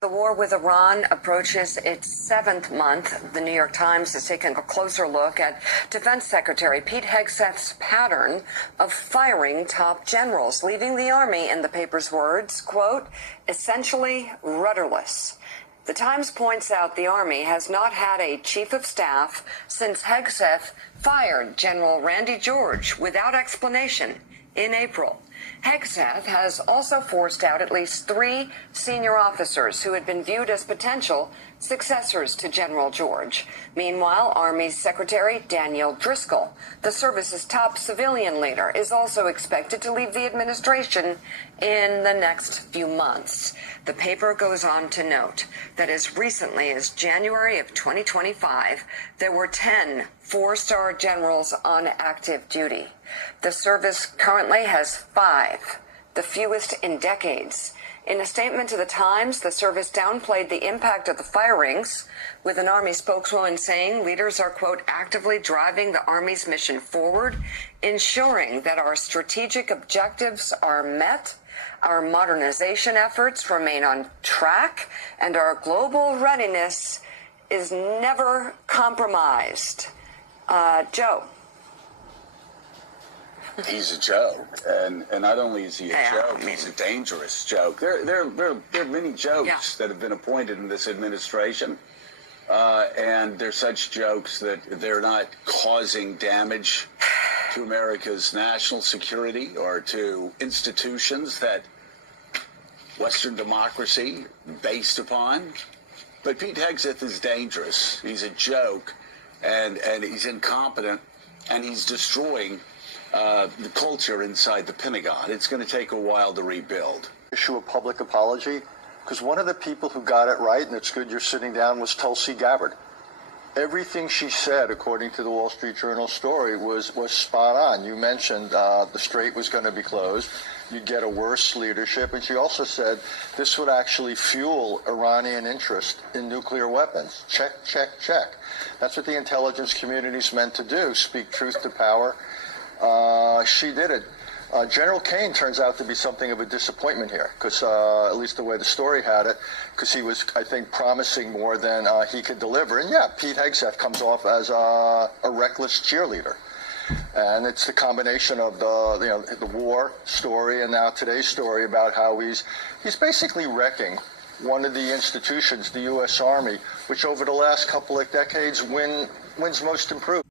The war with Iran approaches its 7th month. The New York Times is taking a closer look at Defense Secretary Pete Hegseth's pattern of firing top generals, leaving the Army, in the paper's words, quote, essentially rudderless. The Times points out the Army has not had a chief of staff since Hegseth fired General Randy George without explanation in April. Hegseth has also forced out at least 3 senior officers who had been viewed as potential successors to General George. Meanwhile, Army Secretary Daniel Driscoll, the service's top civilian leader, is also expected to leave the administration in the next few months. The paper goes on to note that as recently as January of 2025, there were 10 4-star generals on active duty. The service currently has 5, the fewest in decades. In a statement to the Times, the service downplayed the impact of the firings, with an Army spokeswoman saying leaders are, quote, actively driving the Army's mission forward, ensuring that our strategic objectives are met, our modernization efforts remain on track, and our global readiness is never compromised. Joe. He's a joke, and not only is he a joke, he's a dangerous joke. There are many jokes that have been appointed in this administration, and they're such jokes that they're not causing damage to America's national security or to institutions that Western democracy based upon. But Pete Hegseth is dangerous. He's a joke, and he's incompetent, and he's destroying the culture inside the Pentagon. It's going to take a while to rebuild. Issue a public apology, because one of the people who got it right, and it's good you're sitting down, was Tulsi Gabbard. Everything she said, according to the Wall Street Journal story, was spot on. You mentioned the strait was going to be closed. You'd get a worse leadership. And she also said this would actually fuel Iranian interest in nuclear weapons. Check, check, check. That's what the intelligence community's meant to do, speak truth to power. She did it. General Kane turns out to be something of a disappointment here, because at least the way the story had it, because he was, I think, promising more than he could deliver. And yeah, Pete Hegseth comes off as a reckless cheerleader. And it's the combination of the war story and now today's story about how he's basically wrecking one of the institutions, the U.S. Army, which over the last couple of decades wins most improved.